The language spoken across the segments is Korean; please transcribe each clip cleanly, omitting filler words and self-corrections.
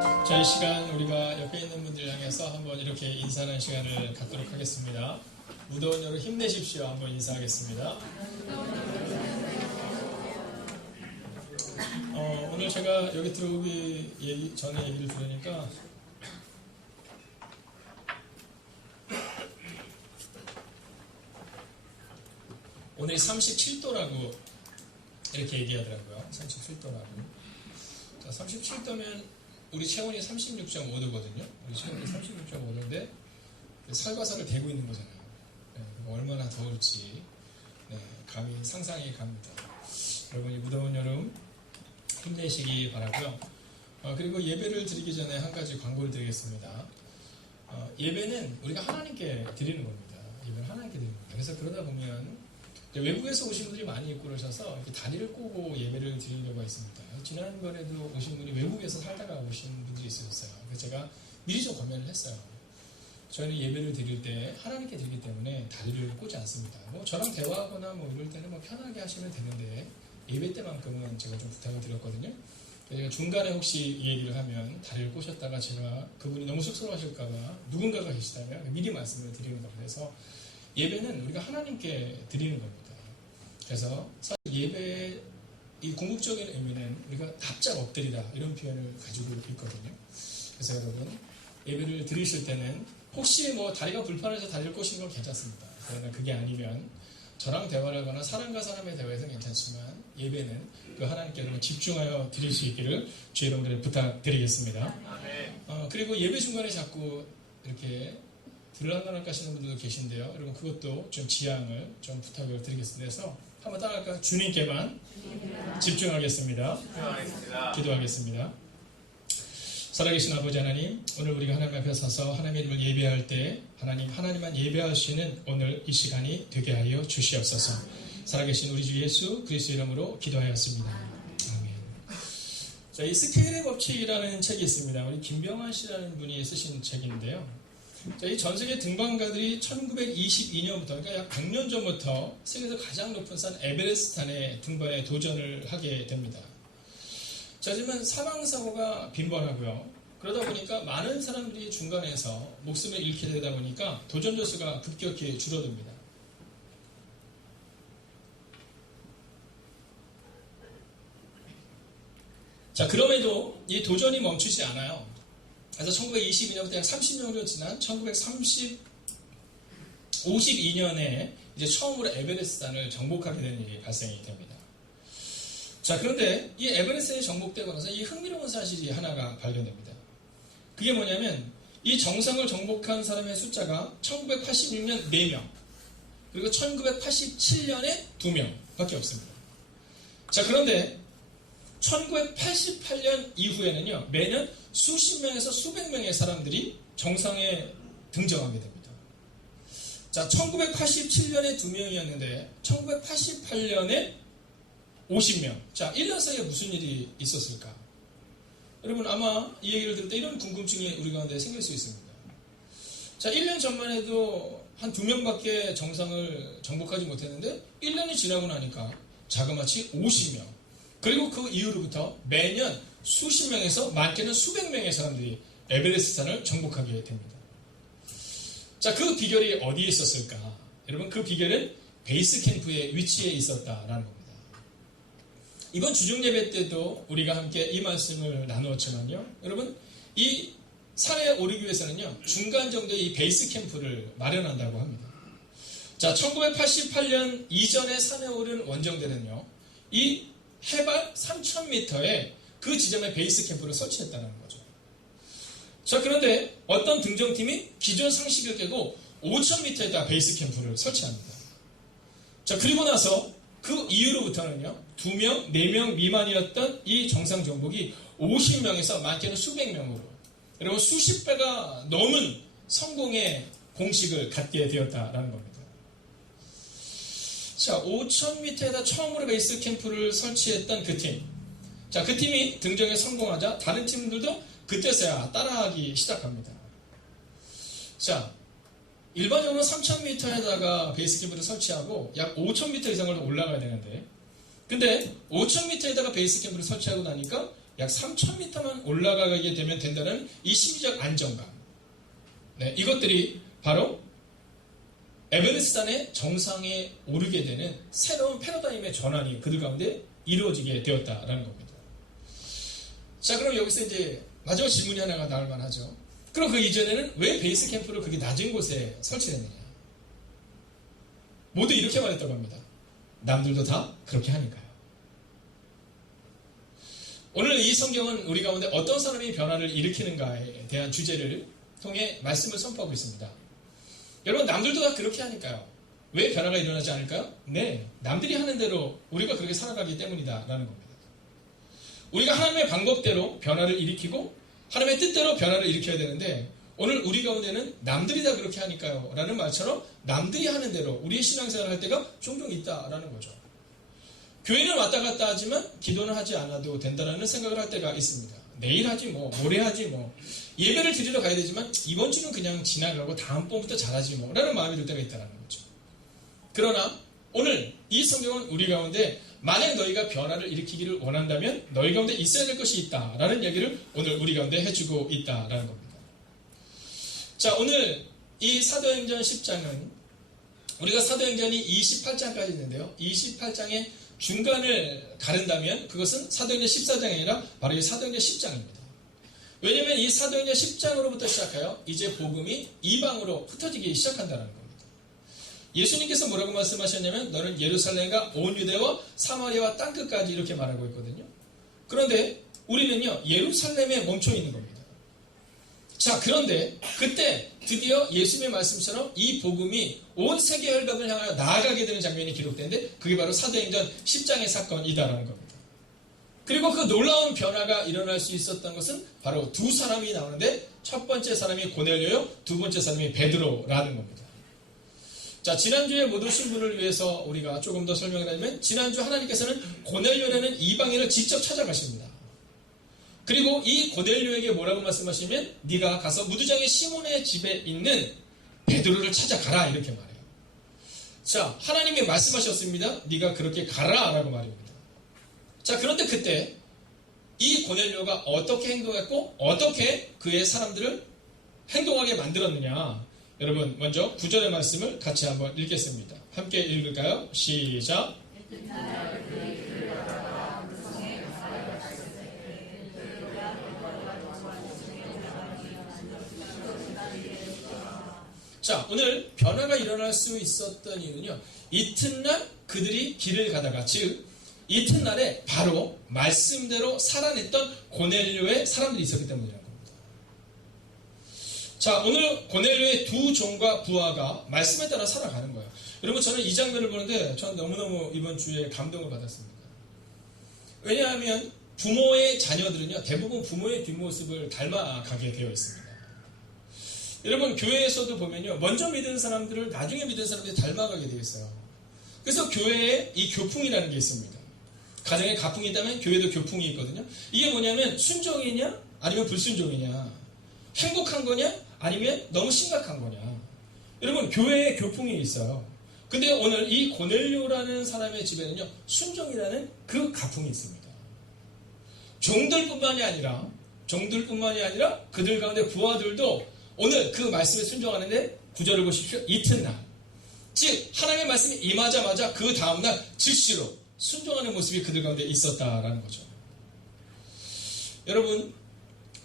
자, 이 시간 우리가 옆에 있는 분들 향해서 한번 이렇게 인사하는 시간을 갖도록 하겠습니다. 무더운 여름 힘내십시오. 한번 인사하겠습니다. 오늘 제가 여기 들어오기 전에 얘기를 들으니까 오늘이 37도라고 이렇게 얘기하더라고요. 37도라고. 자, 37도면 우리 체온이 36.5도거든요. 우리 체온이 36.5도인데 살과살을 대고 있는 거잖아요. 네, 얼마나 더울지 감히 상상이 갑니다. 여러분, 이 무더운 여름 힘내시기 바라고요. 그리고 예배를 드리기 전에 한 가지 광고를 드리겠습니다. 예배는 우리가 하나님께 드리는 겁니다. 예배는 하나님께 드리는 겁니다. 그래서 그러다 보면 외국에서 오신 분들이 많이 있고 그러셔서 이렇게 다리를 꼬고 예배를 드리는 경우가 있습니다. 지난번에도 오신 분이 외국에서 살다가 오신 분들이 있었어요. 그래서 제가 미리 좀 권면을 했어요. 저희는 예배를 드릴 때 하나님께 드리기 때문에 다리를 꼬지 않습니다. 뭐 저랑 대화하거나 뭐 이럴 때는 뭐 편하게 하시면 되는데 예배 때만큼은 제가 좀 부탁을 드렸거든요. 그래서 중간에 혹시 이 얘기를 하면 다리를 꼬셨다가 제가 그분이 너무 쑥스러워하실까봐 누군가가 계시다면 미리 말씀을 드리는 겁니다. 그래서 예배는 우리가 하나님께 드리는 겁니다. 그래서 사실 예배의 이 궁극적인 의미는 우리가 납작 엎드리다 이런 표현을 가지고 있거든요. 그래서 여러분 예배를 드리실 때는 혹시 뭐 다리가 불편해서 다리를 꼬시는 건 괜찮습니다. 그러나 그게 아니면 저랑 대화를 하거나 사람과 사람의 대화에서는 괜찮지만 예배는 그 하나님께 여러분 집중하여 드릴 수 있기를 주 여러분들 부탁드리겠습니다. 그리고 예배 중간에 자꾸 이렇게 들락날락 하시는 분들도 계신데요. 여러분 그것도 좀 지양을 좀 부탁을 드리겠습니다. 그래서 한번 따라할까요? 주님께만 집중하겠습니다. 기도하겠습니다. 살아계신 아버지 하나님, 오늘 우리가 하나님 앞에 서서 하나님의 이름을 예배할 때 하나님만 예배할 수 있는 오늘 이 시간이 되게 하여 주시옵소서. 살아계신 우리 주 예수 그리스도 이름으로 기도하였습니다. 아멘. 자, 이 스케일의 법칙이라는 책이 있습니다. 우리 김병환 씨라는 분이 쓰신 책인데요. 자, 이 전 세계 등반가들이 1922년부터, 그러니까 약 100년 전부터 세계에서 가장 높은 산 에베레스트산에 등반에 도전을 하게 됩니다. 자, 하지만 사망사고가 빈번하고요. 그러다 보니까 많은 사람들이 중간에서 목숨을 잃게 되다 보니까 도전자 수가 급격히 줄어듭니다. 자, 그럼에도 이 도전이 멈추지 않아요. 그래서 1922년부터 약 30년 정도 지난 1952년에 이제 처음으로 에베레스트산을 정복하게 되는 일이 발생이 됩니다. 자, 그런데 이 에베레스트에 정복되고 나서 이 흥미로운 사실이 하나가 발견됩니다. 그게 뭐냐면 이 정상을 정복한 사람의 숫자가 1986년 4명, 그리고 1987년에 2명 밖에 없습니다. 자, 그런데 1988년 이후에는요, 매년 수십 명에서 수백 명의 사람들이 정상에 등정하게 됩니다. 자, 1987년에 2명이었는데 1988년에 50명. 자, 1년 사이에 무슨 일이 있었을까? 여러분 아마 이 얘기를 들을 때 이런 궁금증이 우리 가운데 생길 수 있습니다. 자, 1년 전만 해도 한 2명밖에 정상을 정복하지 못했는데 1년이 지나고 나니까 자그마치 50명. 그리고 그 이후로부터 매년 수십 명에서 많게는 수백 명의 사람들이 에베레스트산을 정복하게 됩니다. 자, 그 비결이 어디에 있었을까? 여러분 그 비결은 베이스 캠프의 위치에 있었다라는 겁니다. 이번 주중 예배 때도 우리가 함께 이 말씀을 나누었지만요. 여러분 이 산에 오르기 위해서는요. 중간 정도의 이 베이스 캠프를 마련한다고 합니다. 자, 1988년 이전에 산에 오른 원정대는요. 이 해발 3,000m에 그 지점에 베이스 캠프를 설치했다는 거죠. 자, 그런데 어떤 등정팀이 기존 상식을 깨고 5,000m에다 베이스 캠프를 설치합니다. 자, 그리고 나서 그 이후로부터는요, 2명, 4명 미만이었던 이 정상 정복이 50명에서 많게는 수백 명으로, 여러분 수십 배가 넘은 성공의 공식을 갖게 되었다라는 겁니다. 자, 5,000m에다 처음으로 베이스 캠프를 설치했던 그 팀. 자, 그 팀이 등정에 성공하자 다른 팀들도 그때서야 따라하기 시작합니다. 자, 일반적으로 3,000m에다가 베이스 캠프를 설치하고 약 5,000m 이상을 올라가야 되는데, 근데 5,000m에다가 베이스 캠프를 설치하고 나니까 약 3,000m만 올라가게 되면 된다는 이 심리적 안정감. 네, 이것들이 바로 에베레스트산의 정상에 오르게 되는 새로운 패러다임의 전환이 그들 가운데 이루어지게 되었다라는 겁니다. 자, 그럼 여기서 이제 마지막 질문이 하나가 나올 만하죠. 그럼 그 이전에는 왜 베이스 캠프를 그렇게 낮은 곳에 설치했느냐? 모두 이렇게 말했다고 합니다. 남들도 다 그렇게 하니까요. 오늘 이 성경은 우리 가운데 어떤 사람이 변화를 일으키는가에 대한 주제를 통해 말씀을 선포하고 있습니다. 여러분, 남들도 다 그렇게 하니까요. 왜 변화가 일어나지 않을까요? 네, 남들이 하는 대로 우리가 그렇게 살아가기 때문이다 라는 겁니다. 우리가 하나님의 방법대로 변화를 일으키고 하나님의 뜻대로 변화를 일으켜야 되는데, 오늘 우리 가운데는 남들이 다 그렇게 하니까요 라는 말처럼 남들이 하는 대로 우리의 신앙생활을 할 때가 종종 있다라는 거죠. 교회는 왔다 갔다 하지만 기도는 하지 않아도 된다라는 생각을 할 때가 있습니다. 내일 하지 뭐, 모레 하지 뭐, 예배를 드리러 가야 되지만 이번 주는 그냥 지나가고 다음번부터 잘하지 뭐 라는 마음이 들 때가 있다는 거죠. 그러나 오늘 이 성경은 우리 가운데 만약 너희가 변화를 일으키기를 원한다면 너희 가운데 있어야 될 것이 있다라는 얘기를 오늘 우리 가운데 해주고 있다라는 겁니다. 자, 오늘 이 사도행전 10장은 우리가 사도행전이 28장까지 있는데요. 28장의 중간을 가른다면 그것은 사도행전 14장이 아니라 바로 이 사도행전 10장입니다. 왜냐하면 이 사도행전 10장으로부터 시작하여 이제 복음이 이방으로 흩어지기 시작한다는 겁니다. 예수님께서 뭐라고 말씀하셨냐면 너는 예루살렘과 온 유대와 사마리아와 땅끝까지 이렇게 말하고 있거든요. 그런데 우리는요, 예루살렘에 멈춰 있는 겁니다. 자, 그런데 그때 드디어 예수님의 말씀처럼 이 복음이 온 세계 혈각을 향하여 나아가게 되는 장면이 기록되는데 그게 바로 사도행전 10장의 사건이다라는 겁니다. 그리고 그 놀라운 변화가 일어날 수 있었던 것은 바로 두 사람이 나오는데 첫 번째 사람이 고넬료요, 두 번째 사람이 베드로라는 겁니다. 자, 지난주에 못 오신 분을 위해서 우리가 조금 더 설명을 하면 지난주 하나님께서는 고넬료라는 이방인을 직접 찾아가십니다. 그리고 이 고넬료에게 뭐라고 말씀하시면 네가 가서 무두장의 시몬의 집에 있는 베드로를 찾아가라 이렇게 말해요. 자, 하나님이 말씀하셨습니다. 네가 그렇게 가라 라고 말입니다. 자, 그런데 그때 이 고넬료가 어떻게 행동했고 어떻게 그의 사람들을 행동하게 만들었느냐. 여러분, 먼저 9절의 말씀을 같이 한번 읽겠습니다. 함께 읽을까요? 시작. 자, 오늘 변화가 일어날 수 있었던 이유는요, 이튿날 그들이 길을 가다가, 즉 이튿날에 바로 말씀대로 살아냈던 고넬료의 사람들이 있었기 때문이라는 겁니다. 자, 오늘 고넬료의 두 종과 부하가 말씀에 따라 살아가는 거예요. 여러분, 저는 이 장면을 보는데 저는 너무너무 이번 주에 감동을 받았습니다. 왜냐하면 부모의 자녀들은요, 대부분 부모의 뒷모습을 닮아가게 되어 있습니다. 여러분, 교회에서도 보면요, 먼저 믿은 사람들을 나중에 믿은 사람들이 닮아가게 되어 있어요. 그래서 교회에 이 교풍이라는 게 있습니다. 가정에 가풍이 있다면 교회도 교풍이 있거든요. 이게 뭐냐면 순종이냐 아니면 불순종이냐, 행복한 거냐 아니면 너무 심각한 거냐. 여러분, 교회에 교풍이 있어요. 근데 오늘 이 고넬료라는 사람의 집에는요, 순종이라는 그 가풍이 있습니다. 종들뿐만이 아니라 그들 가운데 부하들도 오늘 그 말씀에 순종하는데 9절을 보십시오. 이튿날, 즉 하나님의 말씀이 임하자마자 그 다음날 즉시로 순종하는 모습이 그들 가운데 있었다라는 거죠. 여러분,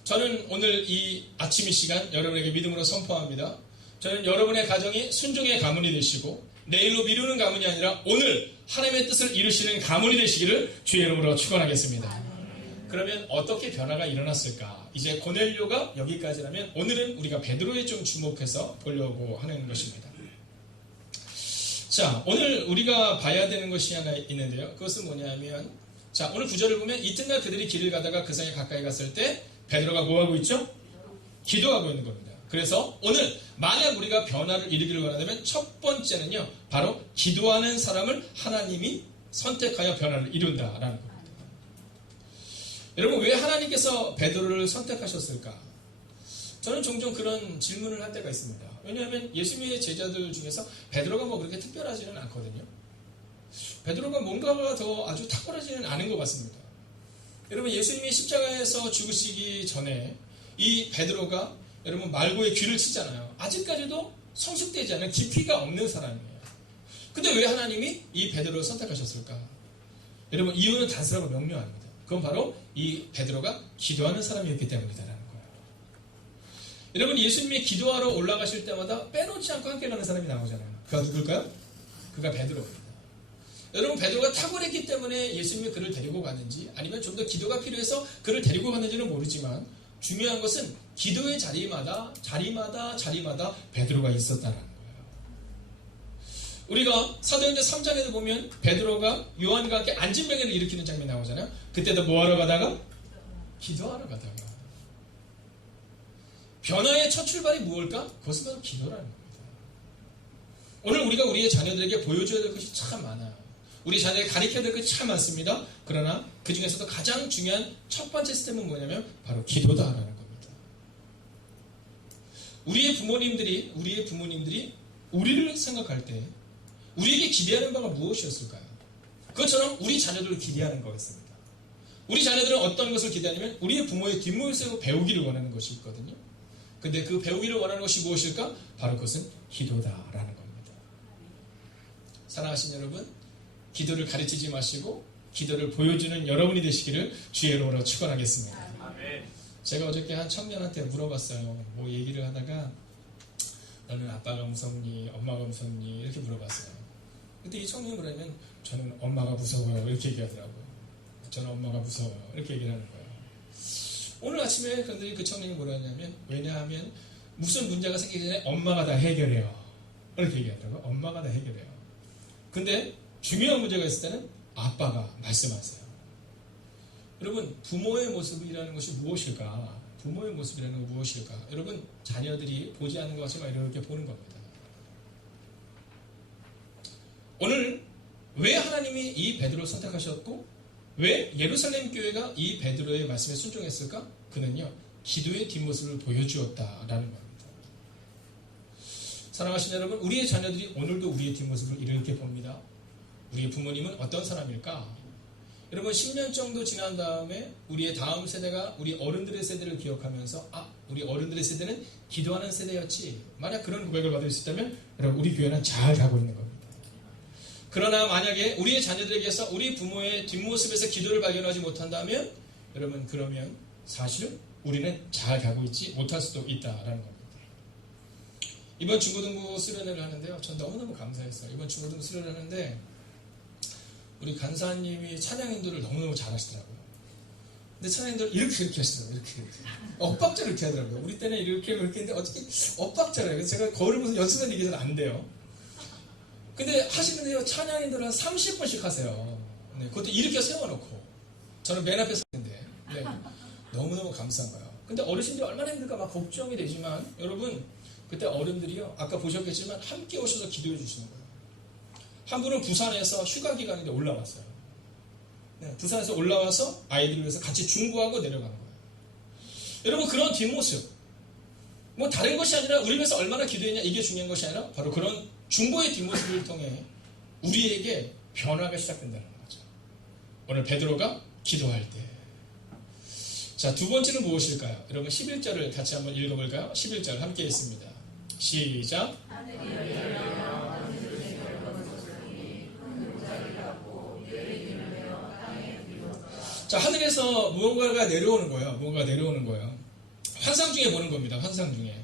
저는 오늘 이 아침 이 시간 여러분에게 믿음으로 선포합니다. 저는 여러분의 가정이 순종의 가문이 되시고 내일로 미루는 가문이 아니라 오늘 하나님의 뜻을 이루시는 가문이 되시기를 주의 이름으로 축원하겠습니다. 그러면 어떻게 변화가 일어났을까? 이제 고넬료가 여기까지라면 오늘은 우리가 베드로에 좀 주목해서 보려고 하는 것입니다. 자, 오늘 우리가 봐야 되는 것이 하나 있는데요. 그것은 뭐냐면, 자, 오늘 9절을 보면 이튿날 그들이 길을 가다가 그 산에 가까이 갔을 때 베드로가 뭐하고 있죠? 기도하고 있는 겁니다. 그래서 오늘 만약 우리가 변화를 일으키기를 원한다면 첫 번째는요, 바로 기도하는 사람을 하나님이 선택하여 변화를 이룬다라는 겁니다. 여러분, 왜 하나님께서 베드로를 선택하셨을까? 저는 종종 그런 질문을 할 때가 있습니다. 왜냐하면 예수님의 제자들 중에서 베드로가 뭐 그렇게 특별하지는 않거든요. 베드로가 뭔가가 더 아주 탁월하지는 않은 것 같습니다. 여러분 예수님이 십자가에서 죽으시기 전에 이 베드로가 여러분 말고의 귀를 치잖아요. 아직까지도 성숙되지 않은 깊이가 없는 사람이에요. 근데 왜 하나님이 이 베드로를 선택하셨을까? 여러분 이유는 단순하고 명료합니다. 그건 바로 이 베드로가 기도하는 사람이었기 때문이다라는 거예요. 여러분 예수님이 기도하러 올라가실 때마다 빼놓지 않고 함께 가는 사람이 나오잖아요. 그가 누굴까요? 그가 베드로입니다. 여러분 베드로가 탁월했기 때문에 예수님이 그를 데리고 갔는지 아니면 좀 더 기도가 필요해서 그를 데리고 갔는지는 모르지만 중요한 것은 기도의 자리마다 베드로가 있었다는 거예요. 우리가 사도행전 3장에도 보면 베드로가 요한과 함께 안진병을 일으키는 장면이 나오잖아요. 그때도 뭐하러 가다가? 기도하러 가다가. 변화의 첫 출발이 무엇일까? 그것은 바로 기도라는 겁니다. 오늘 우리가 우리의 자녀들에게 보여줘야 될 것이 참 많아요. 우리 자녀에게 가르쳐야 될 것이 참 많습니다. 그러나 그 중에서도 가장 중요한 첫 번째 스텝은 뭐냐면 바로 기도다라는 겁니다. 우리의 부모님들이 우리를 생각할 때 우리에게 기대하는 바가 무엇이었을까요? 그것처럼 우리 자녀들을 기대하는 거였습니다. 우리 자녀들은 어떤 것을 기대하냐면 우리의 부모의 뒷모습을 배우기를 원하는 것이 있거든요. 근데 그 배우기를 원하는 것이 무엇일까? 바로 그것은 기도다라는 겁니다. 사랑하신 여러분, 기도를 가르치지 마시고 기도를 보여주는 여러분이 되시기를 주의 이름으로 축원하겠습니다. 아멘. 제가 어저께 한 청년한테 물어봤어요. 뭐 얘기를 하다가 너는 아빠가 무섭니? 엄마가 무섭니? 이렇게 물어봤어요. 근데 이 청년이 뭐냐면 저는 엄마가 무서워요. 이렇게 얘기하더라고요. 저는 엄마가 무서워요. 이렇게 얘기를 하는 거예요. 오늘 아침에 그런데 그 청년이 뭐라 했냐면 왜냐하면 무슨 문제가 생기기 전에 엄마가 다 해결해요. 이렇게 얘기하더라고요. 엄마가 다 해결해요. 근데 중요한 문제가 있을 때는 아빠가 말씀하세요. 여러분 부모의 모습이라는 것이 무엇일까? 부모의 모습이라는 건 무엇일까? 여러분 자녀들이 보지 않는 것을 이렇게 보는 겁니다. 오늘 왜 하나님이 이 베드로를 선택하셨고 왜 예루살렘 교회가 이 베드로의 말씀에 순종했을까? 그는요 기도의 뒷모습을 보여주었다라는 겁니다. 사랑하시는 여러분, 우리의 자녀들이 오늘도 우리의 뒷모습을 이렇게 봅니다. 우리의 부모님은 어떤 사람일까? 여러분 10년 정도 지난 다음에 우리의 다음 세대가 우리 어른들의 세대를 기억하면서 우리 어른들의 세대는 기도하는 세대였지. 만약 그런 고백을 받을 수 있다면 여러분 우리 교회는 잘 가고 있는 겁니다. 그러나 만약에 우리의 자녀들에게서 우리 부모의 뒷모습에서 기도를 발견하지 못한다면 여러분 그러면 사실은 우리는 잘 가고 있지 못할 수도 있다라는 겁니다. 이번 중고등부 수련회를 하는데요. 전 너무너무 감사했어요. 이번 중고등부 수련회를 하는데 우리 간사님이 찬양 인도를 너무너무 잘하시더라고요. 근데 찬양 인도를 이렇게 하시더라고요. 이렇게. 엇박자를 이렇게 하더라고요. 우리 때는 이렇게 했는데 어떻게 엇박자래요. 그래서 제가 걸으면서 연습했는데 이게 잘 안 돼요. 근데 하시는데요. 찬양 인도를 한 30번씩 하세요. 네, 그것도 이렇게 세워놓고. 저는 맨 앞에 서 있는데 네, 너무너무 감사한 거예요. 근데 어르신들이 얼마나 힘들까 막 걱정이 되지만 여러분 그때 어른들이요. 아까 보셨겠지만 함께 오셔서 기도해 주시는 거예요. 한 분은 부산에서 휴가 기간인데 올라왔어요. 네, 부산에서 올라와서 아이들을 위해서 같이 중보하고 내려가는 거예요. 여러분 그런 뒷모습 뭐 다른 것이 아니라 우리 위해서 얼마나 기도했냐 이게 중요한 것이 아니라 바로 그런 중보의 뒷모습을 통해 우리에게 변화가 시작된다는 거죠. 오늘 베드로가 기도할 때. 자, 두 번째는 무엇일까요? 여러분 11절을 같이 한번 읽어볼까요? 11절 함께 했습니다. 시작. 자, 하늘에서 무언가가 내려오는 거예요. 무언가가 내려오는 거예요. 환상 중에 보는 겁니다. 환상 중에.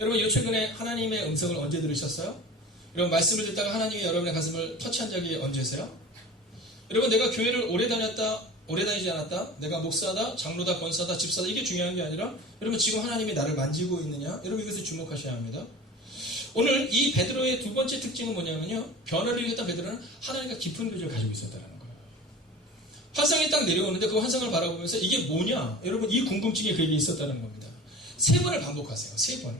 여러분, 요 최근에 하나님의 음성을 언제 들으셨어요? 여러분, 말씀을 듣다가 하나님이 여러분의 가슴을 터치한 적이 언제세요? 여러분, 내가 교회를 오래 다니지 않았다? 내가 목사다, 장로다, 권사다, 집사다 이게 중요한 게 아니라 여러분, 지금 하나님이 나를 만지고 있느냐? 여러분, 이것을 주목하셔야 합니다. 오늘 이 베드로의 두 번째 특징은 뭐냐면요. 변화를 일으켰던 베드로는 하나님과 깊은 교제를 가지고 있었다는 거예요. 환상이 딱 내려오는데 그 환상을 바라보면서 이게 뭐냐? 여러분 이 궁금증이 그에게 있었다는 겁니다. 3번을 반복하세요. 3번을.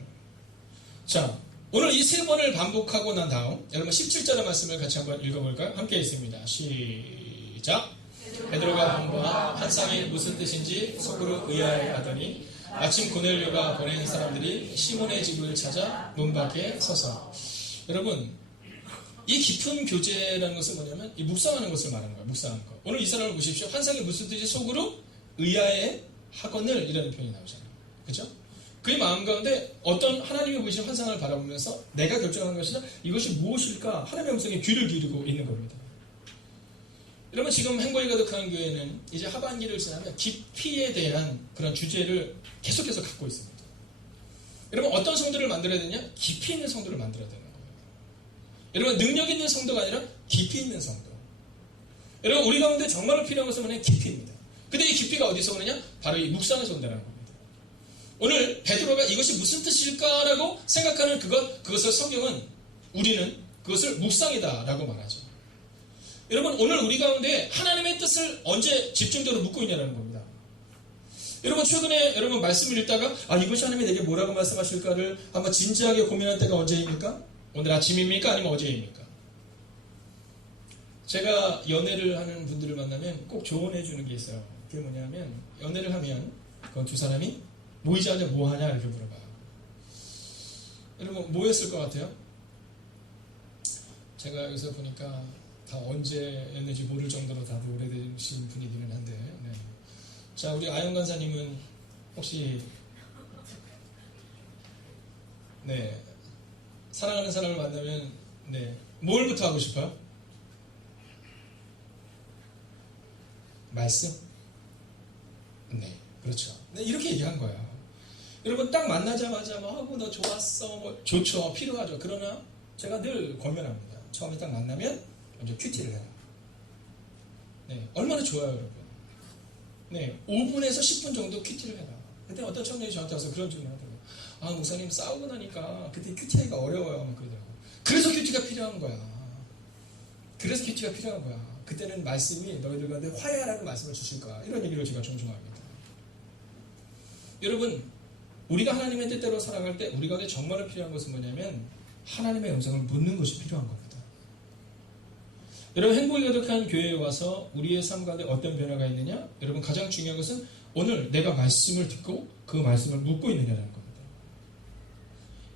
자, 오늘 이 3번을 반복하고 난 다음 여러분 17절의 말씀을 같이 한번 읽어볼까요? 함께 있습니다. 시작. 베드로가 본 바와 환상이 무슨 뜻인지 속으로 의아해하더니 아침 고넬료가 보낸 사람들이 시몬의 집을 찾아 문 밖에 서서 여러분 이 깊은 교제라는 것은 뭐냐면 이 묵상하는 것을 말하는 거예요. 묵상하는 거. 오늘 이 사람을 보십시오. 환상이 무슨 뜻이 속으로 의아해 하거늘 이라는 표현이 나오잖아요. 그죠? 그의 마음 가운데 어떤 하나님이 보이신 환상을 바라보면서 내가 결정한 것이다. 이것이 무엇일까? 하나님의 음성에 귀를 기울이고 있는 겁니다. 여러분 지금 행복이 가득한 교회는 이제 하반기를 지나면 깊이에 대한 그런 주제를 계속해서 갖고 있습니다. 여러분 어떤 성도를 만들어야 되냐? 깊이 있는 성도를 만들어야 되는 거예요. 여러분 능력 있는 성도가 아니라 깊이 있는 성도. 여러분 우리 가운데 정말로 필요한 것은 뭐냐? 깊이입니다. 근데 이 깊이가 어디서 오느냐? 바로 이 묵상에서 온다는 겁니다. 오늘 베드로가 이것이 무슨 뜻일까라고 생각하는 그것을 성경은 우리는 그것을 묵상이다라고 말하죠. 여러분 오늘 우리 가운데 하나님의 뜻을 언제 집중적으로 묻고 있냐는 겁니다. 여러분 최근에 여러분 말씀을 읽다가 이것이 하나님이 내게 뭐라고 말씀하실까를 한번 진지하게 고민할 때가 언제입니까? 오늘 아침입니까? 아니면 어제입니까? 제가 연애를 하는 분들을 만나면 꼭 조언해 주는 게 있어요. 그게 뭐냐면 연애를 하면 그건 두 사람이 모이자마자 뭐 하냐 이렇게 물어봐요. 여러분 뭐 했을 것 같아요? 제가 여기서 보니까 다 언제였는지 모를 정도로 다들 오래되신 분이기는 한데 네. 자 우리 아영 간사님은 혹시 네 사랑하는 사람을 만나면 네 뭘부터 하고 싶어요? 말씀? 네 그렇죠. 네, 이렇게 얘기한 거예요. 여러분 딱 만나자마자 뭐 하고 너 좋았어 뭐 좋죠 필요하죠. 그러나 제가 늘 권면합니다. 처음에 딱 만나면 먼저 큐티를 해라. 네, 얼마나 좋아요 여러분. 네, 5분에서 10분 정도 큐티를 해라. 그때 어떤 청년이 저한테 와서 그런 질문을 하더라고요. 목사님 싸우고 나니까 그때 큐티하기가 어려워요. 막 그러더라고요. 그래서 큐티가 필요한 거야. 그래서 큐티가 필요한 거야. 그때는 말씀이 너희들 가운데 화해하라는 말씀을 주실 거야. 이런 얘기를 제가 종종 합니다. 여러분 우리가 하나님의 뜻대로 살아갈 때 우리 가운데 정말로 필요한 것은 뭐냐면 하나님의 음성을 묻는 것이 필요한 겁니다. 여러분 행복이 가득한 교회에 와서 우리의 삶 가운데 어떤 변화가 있느냐? 여러분 가장 중요한 것은 오늘 내가 말씀을 듣고 그 말씀을 묻고 있느냐라는 겁니다.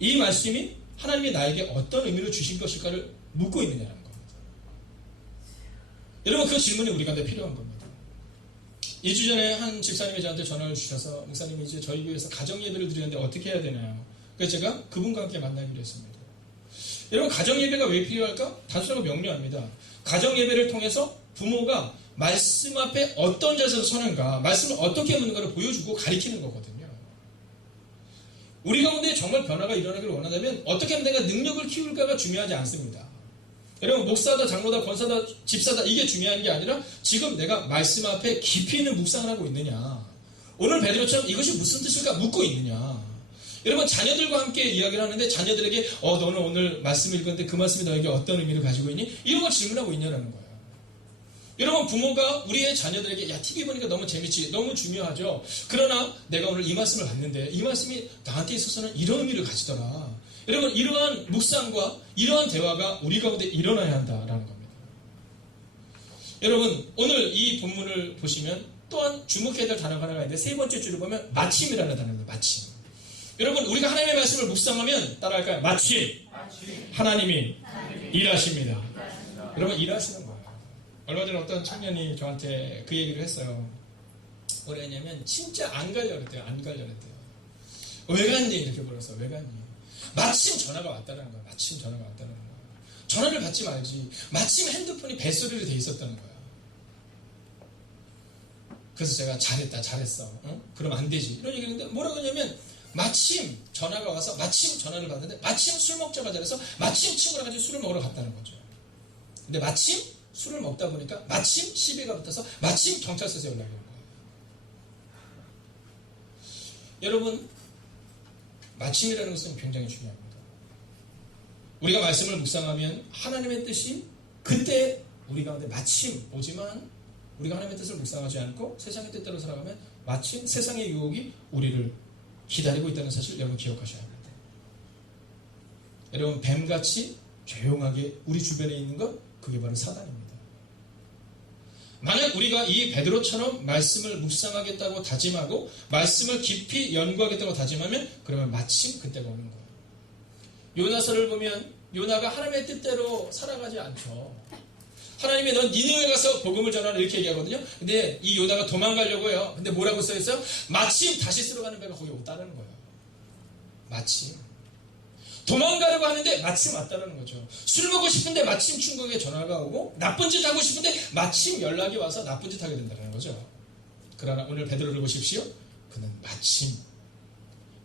이 말씀이 하나님이 나에게 어떤 의미를 주신 것일까를 묻고 있느냐라는 겁니다. 여러분 그 질문이 우리 가운데 필요한 겁니다. 2주 전에 한 집사님이 저한테 전화를 주셔서 목사님이 이제 저희 교회에서 가정예배를 드리는데 어떻게 해야 되나요? 그래서 제가 그분과 함께 만나기로 했습니다. 여러분 가정예배가 왜 필요할까? 단순하고 명료합니다. 가정예배를 통해서 부모가 말씀 앞에 어떤 자세로 서는가, 말씀을 어떻게 묻는가를 보여주고 가리키는 거거든요. 우리 가운데 정말 변화가 일어나기를 원한다면 어떻게 하면 내가 능력을 키울까가 중요하지 않습니다. 여러분 목사다, 장로다, 권사다, 집사다 이게 중요한 게 아니라 지금 내가 말씀 앞에 깊이 있는 묵상을 하고 있느냐, 오늘 베드로처럼 이것이 무슨 뜻일까 묻고 있느냐. 여러분 자녀들과 함께 이야기를 하는데 자녀들에게 너는 오늘 말씀을 읽었는데 그 말씀이 너에게 어떤 의미를 가지고 있니? 이런 걸 질문하고 있냐라는 거예요. 여러분 부모가 우리의 자녀들에게 야 TV 보니까 너무 재밌지, 너무 중요하죠. 그러나 내가 오늘 이 말씀을 봤는데 이 말씀이 나한테 있어서는 이런 의미를 가지더라. 여러분 이러한 묵상과 이러한 대화가 우리 가운데 일어나야 한다라는 겁니다. 여러분 오늘 이 본문을 보시면 또한 주목해야 될 단어가 하나가 있는데 세 번째 줄을 보면 마침이라는 단어입니다. 마침. 여러분 우리가 하나님의 말씀을 묵상하면 따라할까요? 마침 하나님이 일하십니다. 여러분 일하시는 거예요. 얼마 전에 어떤 청년이 저한테 그 얘기를 했어요. 뭐라 했냐면 진짜 안 가려 그랬대요. 안 가려 그랬대요. 왜 갔니? 이렇게 물었어요. 왜 갔니? 마침 전화가 왔다는 거야. 마침 전화가 왔다는 거야. 전화를 받지 말지. 마침 핸드폰이 벨소리로 돼 있었다는 거야. 그래서 제가 잘했어. 응? 그럼 안 되지. 이런 얘기를 했는데 뭐라고 했냐면 마침 전화가 와서 마침 전화를 받는데 마침 술 먹자가 잘해서 마침 친구랑 같이 술을 먹으러 갔다는 거죠. 근데 마침 술을 먹다 보니까 마침 시비가 붙어서 마침 경찰서에서 연락이 온 거예요. 여러분 마침이라는 것은 굉장히 중요합니다. 우리가 말씀을 묵상하면 하나님의 뜻이 그때 우리 가운데 마침 오지만 우리가 하나님의 뜻을 묵상하지 않고 세상의 뜻대로 살아가면 마침 세상의 유혹이 우리를 기다리고 있다는 사실 여러분 기억하셔야 합니다. 여러분 뱀같이 조용하게 우리 주변에 있는 것 그게 바로 사단입니다. 만약 우리가 이 베드로처럼 말씀을 묵상하겠다고 다짐하고 말씀을 깊이 연구하겠다고 다짐하면 그러면 마침 그때가 오는 거예요. 요나서를 보면 요나가 하나님의 뜻대로 살아가지 않죠. 하나님이 넌 니느웨 가서 복음을 전하라 이렇게 얘기하거든요. 근데 이 요나가 도망가려고 해요. 근데 뭐라고 써있어요? 마침 다시 쓰러가는 배가 거기 왔다는 거예요. 마침. 도망가려고 하는데 마침 왔다는 거죠. 술 먹고 싶은데 마침 중국에 전화가 오고 나쁜 짓 하고 싶은데 마침 연락이 와서 나쁜 짓 하게 된다는 거죠. 그러나 오늘 베드로를 보십시오. 그는 마침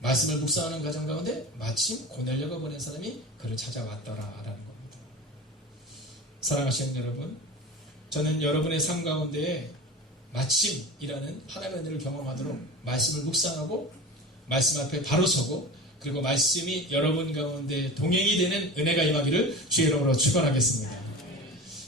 말씀을 묵상하는 과정 가운데 마침 고넬료가 보낸 사람이 그를 찾아왔더라라는 겁니다. 사랑하시는 여러분, 저는 여러분의 삶 가운데 마침이라는 하나님의 은혜를 경험하도록 말씀을 묵상하고 말씀 앞에 바로 서고 그리고 말씀이 여러분 가운데 동행이 되는 은혜가 임하기를 주의 이름으로 축원하겠습니다.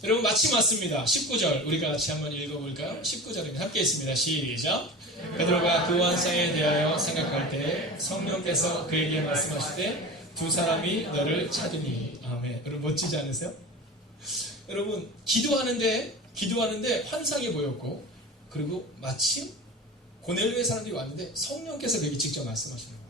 여러분 마침 왔습니다. 19절 우리가 같이 한번 읽어볼까요? 19절입니다. 함께 있습니다. 시작. 베드로가 그 환상에 대하여 생각할 때 성령께서 그에게 말씀하시되 두 사람이 너를 찾으니. 아멘. 여러분 멋지지 않으세요? 여러분 기도하는데 환상이 보였고 그리고 마침 고넬료의 사람들이 왔는데 성령께서 그에게 직접 말씀하시는 거예요.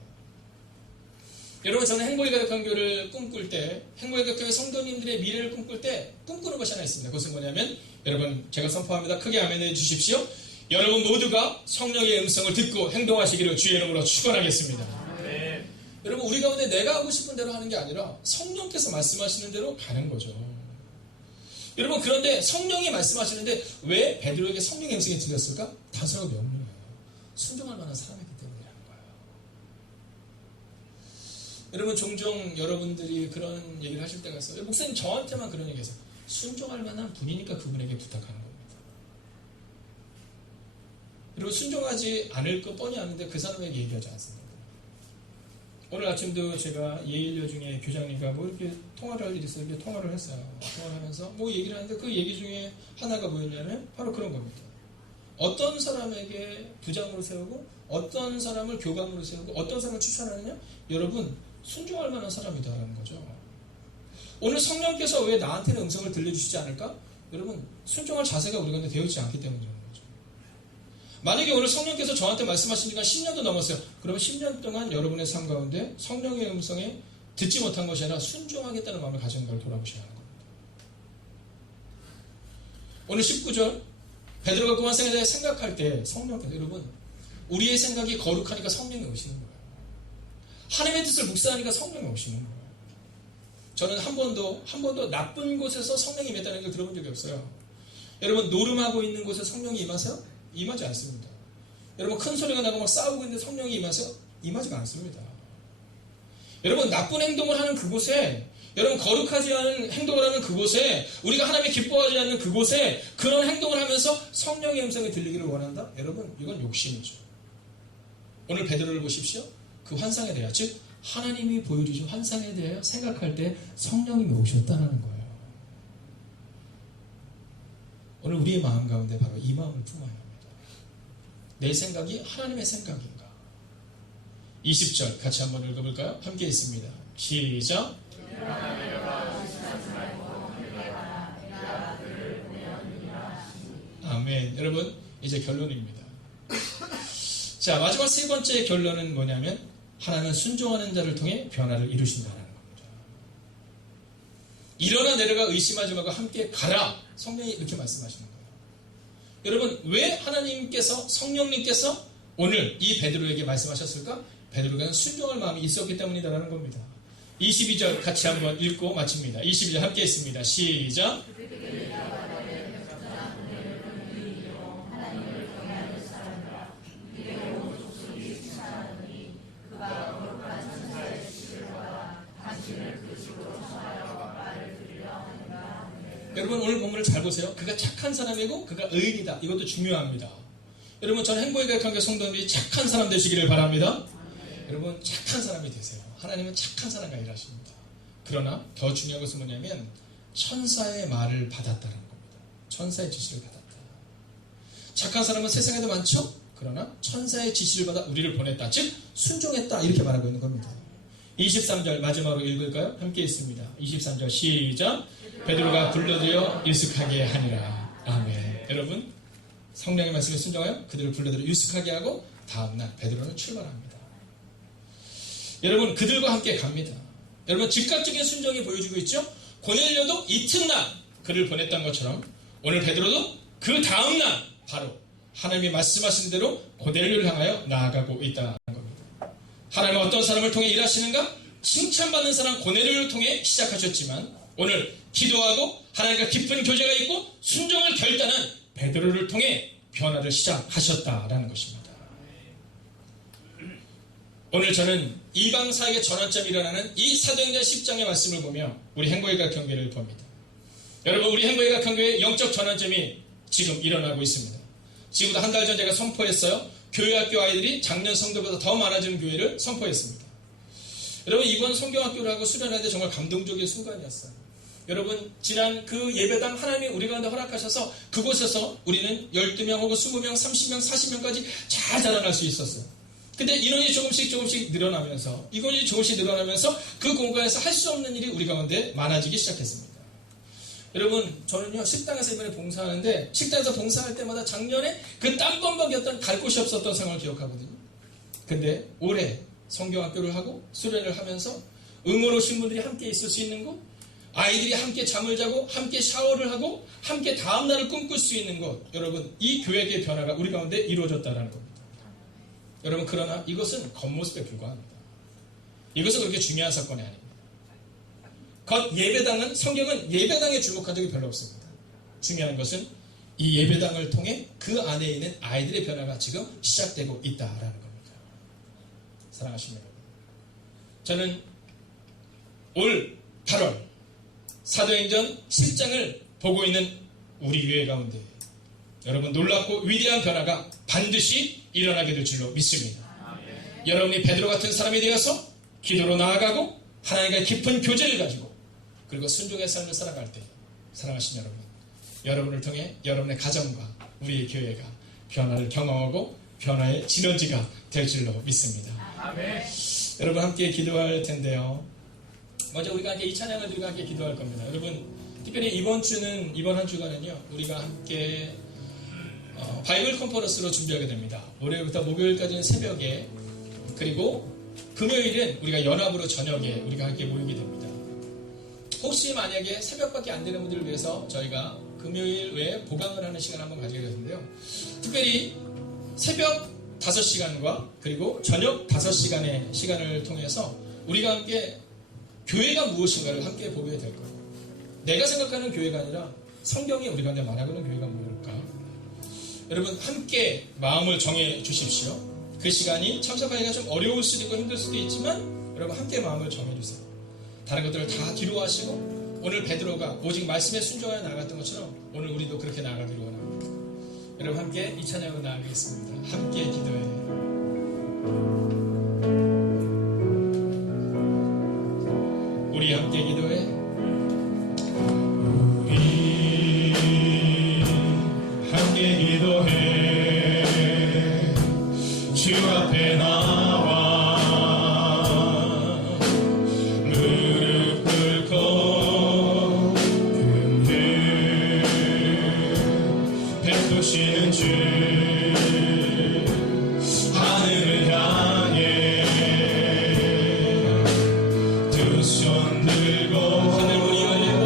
여러분 저는 행복의 가득한 교회를 꿈꿀 때 행복의 가득한 교회 성도님들의 미래를 꿈꿀 때 꿈꾸는 것이 하나 있습니다. 그것은 뭐냐면 여러분 제가 선포합니다. 크게 아멘해 주십시오. 여러분 모두가 성령의 음성을 듣고 행동하시기를 주의 이름으로 축원하겠습니다. 네. 여러분 우리 가운데 내가 하고 싶은 대로 하는 게 아니라 성령께서 말씀하시는 대로 가는 거죠. 여러분 그런데 성령이 말씀하시는데 왜 베드로에게 성령의 음성이 들렸을까? 다소가 명료해요. 순종할 만한 사람이기 때문이라는 거예요. 여러분 종종 여러분들이 그런 얘기를 하실 때가 있어요. 목사님 저한테만 그런 얘기해서 순종할 만한 분이니까 그분에게 부탁하는 겁니다. 그리고 순종하지 않을 거 뻔히 아는데 그 사람에게 얘기하지 않습니다. 오늘 아침도 제가 예일여 중에 교장님과 뭐 이렇게 통화를 할 일이 있어요. 이렇게 통화를 했어요. 통화를 하면서 뭐 얘기를 하는데 그 얘기 중에 하나가 뭐였냐면 바로 그런 겁니다. 어떤 사람에게 부장으로 세우고 어떤 사람을 교감으로 세우고 어떤 사람을 추천하느냐? 여러분 순종할 만한 사람이다라는 거죠. 오늘 성령께서 왜 나한테는 음성을 들려주시지 않을까? 여러분 순종할 자세가 우리 가운데 되어있지 않기 때문이라는 거죠. 만약에 오늘 성령께서 저한테 말씀하신 지가 10년도 넘었어요. 그러면 10년 동안 여러분의 삶 가운데 성령의 음성에 듣지 못한 것이 아니라 순종하겠다는 마음을 가진 걸 돌아보셔야 하는 겁니다. 오늘 19절 베드로가 그 환상에 대해 생각할 때 성령께서 여러분 우리의 생각이 거룩하니까 성령이 오시는 거예요. 하나님의 뜻을 묵상하니까 성령이 오시는 거예요. 저는 한 번도 나쁜 곳에서 성령이 임했다는 걸 들어본 적이 없어요. 여러분 노름하고 있는 곳에 성령이 임하세요? 임하지 않습니다. 여러분 큰 소리가 나고 막 싸우고 있는데 성령이 임하세요? 임하지가 않습니다. 여러분 나쁜 행동을 하는 그곳에 여러분 거룩하지 않은 행동을 하는 그곳에 우리가 하나님이 기뻐하지 않는 그곳에 그런 행동을 하면서 성령의 음성이 들리기를 원한다? 여러분 이건 욕심이죠. 오늘 베드로를 보십시오. 그 환상에 대하여 즉 하나님이 보여주신 환상에 대하여 생각할 때 성령님이 오셨다는 거예요. 오늘 우리의 마음 가운데 바로 이 마음을 품어야 합니다. 내 생각이 하나님의 생각인가? 20절 같이 한번 읽어볼까요? 함께 있습니다. 시작. 아멘. 여러분 이제 결론입니다. 자 마지막 세 번째 결론은 뭐냐면 하나님은 순종하는 자를 통해 변화를 이루신다는 겁니다. 일어나 내려가 의심하지 말고 함께 가라. 성령이 이렇게 말씀하시는 거예요. 여러분 왜 하나님께서 성령님께서 오늘 이 베드로에게 말씀하셨을까? 베드로가 순종할 마음이 있었기 때문이다라는 겁니다. 22절 같이 한번 읽고 마칩니다. 22절 함께 했습니다. 시작. 여러분 오늘 본문을 잘 보세요. 그가 착한 사람이고 그가 의인이다. 이것도 중요합니다. 여러분 저는 행복의 가득한 교회 성도님들이 착한 사람 되시기를 바랍니다. 여러분 착한 사람이 되세요. 하나님은 착한 사람과 일하십니다. 그러나 더 중요한 것은 뭐냐면 천사의 말을 받았다는 겁니다. 천사의 지시를 받았다. 착한 사람은 세상에도 많죠? 그러나 천사의 지시를 받아 우리를 보냈다. 즉 순종했다. 이렇게 말하고 있는 겁니다. 23절 마지막으로 읽을까요? 함께 있습니다. 23절 시작. 베드로가 불러들여 유숙하게 하니라. 아멘. 여러분 성령의 말씀에 순종하여 그들을 불러들여 유숙하게 하고 다음날 베드로는 출발합니다. 여러분 그들과 함께 갑니다. 여러분 즉각적인 순종이 보여주고 있죠. 고넬료도 이튿날 그를 보냈던 것처럼 오늘 베드로도 그 다음날 바로 하나님이 말씀하신 대로 고넬료를 향하여 나아가고 있다는 겁니다. 하나님은 어떤 사람을 통해 일하시는가? 칭찬받는 사람 고넬료를 통해 시작하셨지만 오늘 기도하고 하나님과 깊은 교제가 있고 순종을 결단한 베드로를 통해 변화를 시작하셨다라는 것입니다. 오늘 저는 이방사에게 전환점이 일어나는 이 사도행전 10장의 말씀을 보며 우리 행복의각 경계를 봅니다. 여러분 우리 행복의각 경계의 영적 전환점이 지금 일어나고 있습니다. 지금부터 한 달 전 제가 선포했어요. 교회학교 아이들이 작년 성도보다 더 많아지는 교회를 선포했습니다. 여러분 이번 성경학교를 하고 수련하는데 정말 감동적인 순간이었어요. 여러분 지난 그 예배당 하나님이 우리 가운데 허락하셔서 그곳에서 우리는 12명 혹은 20명, 30명, 40명까지 잘 자라날 수 있었어요. 근데 인원이 조금씩 늘어나면서 인원이 조금씩 늘어나면서 그 공간에서 할 수 없는 일이 우리 가운데 많아지기 시작했습니다. 여러분 저는요 식당에서 이번에 봉사하는데 식당에서 봉사할 때마다 작년에 그 땀범벅이었던 갈 곳이 없었던 상황을 기억하거든요. 근데 올해 성경학교를 하고 수련을 하면서 응원 오신 분들이 함께 있을 수 있는 곳, 아이들이 함께 잠을 자고 함께 샤워를 하고 함께 다음날을 꿈꿀 수 있는 곳, 여러분 이 교회의 변화가 우리 가운데 이루어졌다는 겁니다. 여러분 그러나 이것은 겉모습에 불과합니다. 이것은 그렇게 중요한 사건이 아닙니다. 겉 예배당은 성경은 예배당에 주목한 적이 별로 없습니다. 중요한 것은 이 예배당을 통해 그 안에 있는 아이들의 변화가 지금 시작되고 있다라는 겁니다. 사랑하시는 여러분, 저는 올 8월 사도행전 10장을 보고 있는 우리 교회 가운데 여러분 놀랍고 위대한 변화가 반드시 일어나게 될 줄로 믿습니다. 여러분이 베드로 같은 사람이 되어서 기도로 나아가고 하나님과 깊은 교제를 가지고 그리고 순종의 삶을 살아갈 때 사랑하신 여러분, 여러분을 통해 여러분의 가정과 우리의 교회가 변화를 경험하고 변화의 진원지가 될 줄로 믿습니다. 아멘. 여러분 함께 기도할 텐데요. 먼저 우리가 함께 이 찬양을 드리고 함께 기도할 겁니다. 여러분 특별히 이번 한 주간은요 우리가 함께 바이블 컨퍼런스로 준비하게 됩니다. 월요일부터 목요일까지는 새벽에, 그리고 금요일은 우리가 연합으로 저녁에 우리가 함께 모이게 됩니다. 혹시 만약에 새벽밖에 안 되는 분들을 위해서 저희가 금요일 외에 보강을 하는 시간을 한번 가지게 되는데요. 특별히 새벽 5시간과 그리고 저녁 5시간의 시간을 통해서 우리가 함께 교회가 무엇인가를 함께 보게 될 거예요. 내가 생각하는 교회가 아니라 성경이 우리 가운데 말하고 있는 교회가 뭘까? 여러분 함께 마음을 정해 주십시오. 그 시간이 참석하기가 좀 어려울 수도 있고 힘들 수도 있지만 여러분 함께 마음을 정해 주세요. 다른 것들을 다 뒤로 하시고 오늘 베드로가 오직 말씀에 순종하여 나아갔던 것처럼 오늘 우리도 그렇게 나아가기를 원합니다. 여러분 함께 이 찬양으로 나아가겠습니다. 함께 기도해. 우리 함께 기도해. 기도해. 주 앞에 나와 무릎 꿇고 금늘 베푸시는 주 하늘을 향해 두 손 들고 하늘문이 열리고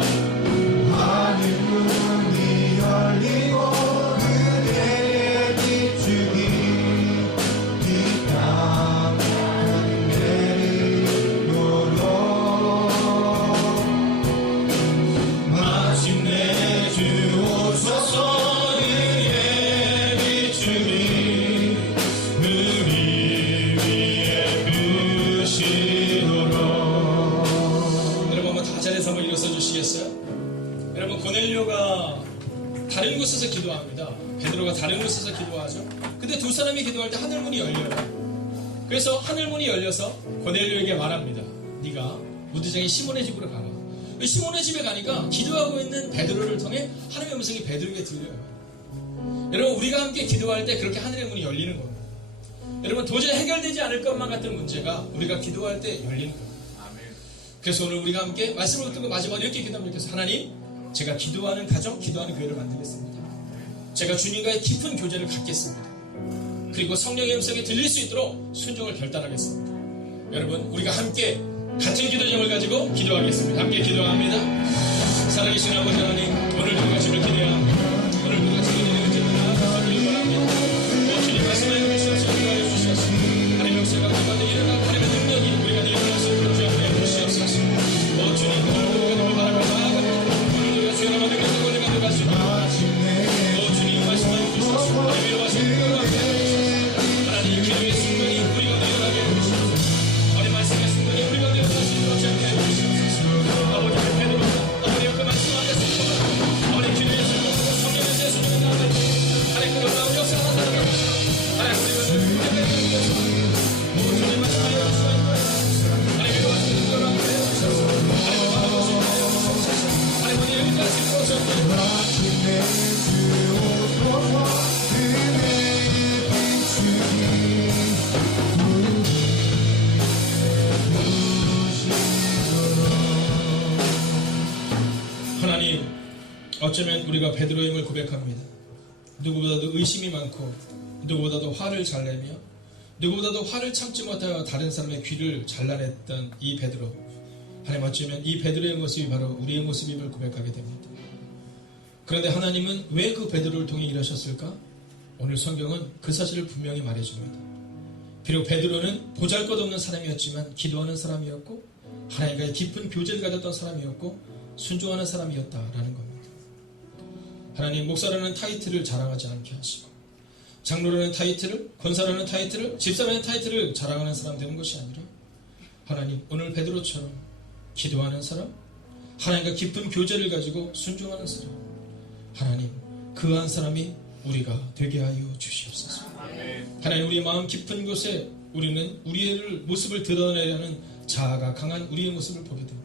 고넬료가 다른 곳에서 기도합니다. 베드로가 다른 곳에서 기도하죠. 근데 두 사람이 기도할 때 하늘문이 열려요. 그래서 하늘문이 열려서 고넬료에게 말합니다. 네가 무드장의 시몬의 집으로 가라. 시몬의 집에 가니까 기도하고 있는 베드로를 통해 하나님의 음성이 베드로에게 들려요. 여러분 우리가 함께 기도할 때 그렇게 하늘의 문이 열리는 겁니다. 여러분 도저히 해결되지 않을 것만 같은 문제가 우리가 기도할 때 열리는 겁니다. 그래서 오늘 우리가 함께 말씀을 듣고 마지막으로 이렇게 기도하면 좋겠어요. 하나님, 제가 기도하는 가정, 기도하는 교회를 만들겠습니다. 제가 주님과의 깊은 교제를 갖겠습니다. 그리고 성령의 음성이 들릴 수 있도록 순종을 결단하겠습니다. 여러분, 우리가 함께 같은 기도 제목을 가지고 기도하겠습니다. 함께 기도합니다. 살아계신 아버지 하나님, 오늘도 가심을 기대합니다. 오늘도 가심을 기대는 제도나 하나님 바랍니다. 주님 말씀하여 주시옵소서. 기도하여 주시옵소서. 하나님의 역사가 가운데 일어나고 하나님의 능력이 우리가 일어날 수 있도록 주여 주시옵소서. 주님 오늘도 가기를 바랍니다. 오늘도 주여 나만 능력하고 오늘 가져갈 수 있도록 주님 말씀하여 주시옵소서. 하나님의 와서 하나님 기도의 순간이 우리가 일어나게 해주시옵소서. 하나님 말씀의 순간이 우리가 일어날 수 있도록 함께 해주시옵소서. 아버지의 배도로 아버지의 그 말씀 안에 순종하고 아버지 기도의 순간으로 성령의 제수를 나아가고 하나님 그 놀라운 역사가 나타나고 하나님 우리가 주님 말씀하여 주시옵소서. 하나님 그 말씀을 들어가게 해주시옵소서. 하나님 와주시옵소서. 하나님 우리 여기까지 오셨기를 하나님, 어쩌면 우리가 베드로임을 고백합니다. 누구보다도 의심이 많고 누구보다도 화를 잘 내며 누구보다도 화를 참지 못하여 다른 사람의 귀를 잘라냈던 이 베드로, 하나님 어쩌면 이 베드로의 모습이 바로 우리의 모습임을 고백하게 됩니다. 그런데 하나님은 왜 그 베드로를 통해 이러셨을까? 오늘 성경은 그 사실을 분명히 말해줍니다. 비록 베드로는 보잘것없는 사람이었지만 기도하는 사람이었고 하나님과의 깊은 교제를 가졌던 사람이었고 순종하는 사람이었다라는 겁니다. 하나님, 목사라는 타이틀을 자랑하지 않게 하시고 장로라는 타이틀을, 권사라는 타이틀을, 집사라는 타이틀을 자랑하는 사람 되는 것이 아니라 하나님, 오늘 베드로처럼 기도하는 사람, 하나님과 깊은 교제를 가지고 순종하는 사람, 하나님, 그 한 사람이 우리가 되게 하여 주시옵소서. 하나님, 우리 마음 깊은 곳에 우리는 우리의 모습을 드러내려는 자아가 강한 우리의 모습을 보게 됩니다.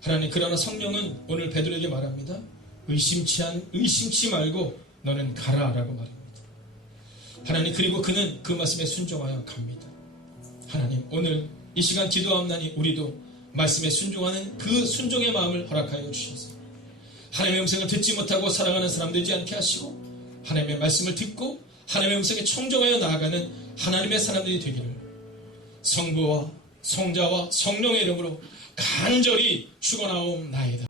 하나님, 그러나 성령은 오늘 베드로에게 말합니다. 의심치 말고 너는 가라라고 말합니다. 하나님, 그리고 그는 그 말씀에 순종하여 갑니다. 하나님, 오늘 이 시간 기도하옵나니 우리도 말씀에 순종하는 그 순종의 마음을 허락하여 주셔서 하나님의 음성을 듣지 못하고 살아가는 사람 되지 않게 하시고 하나님의 말씀을 듣고 하나님의 음성에 청정하여 나아가는 하나님의 사람들이 되기를 성부와 성자와 성령의 이름으로 간절히 축원하옵나이다.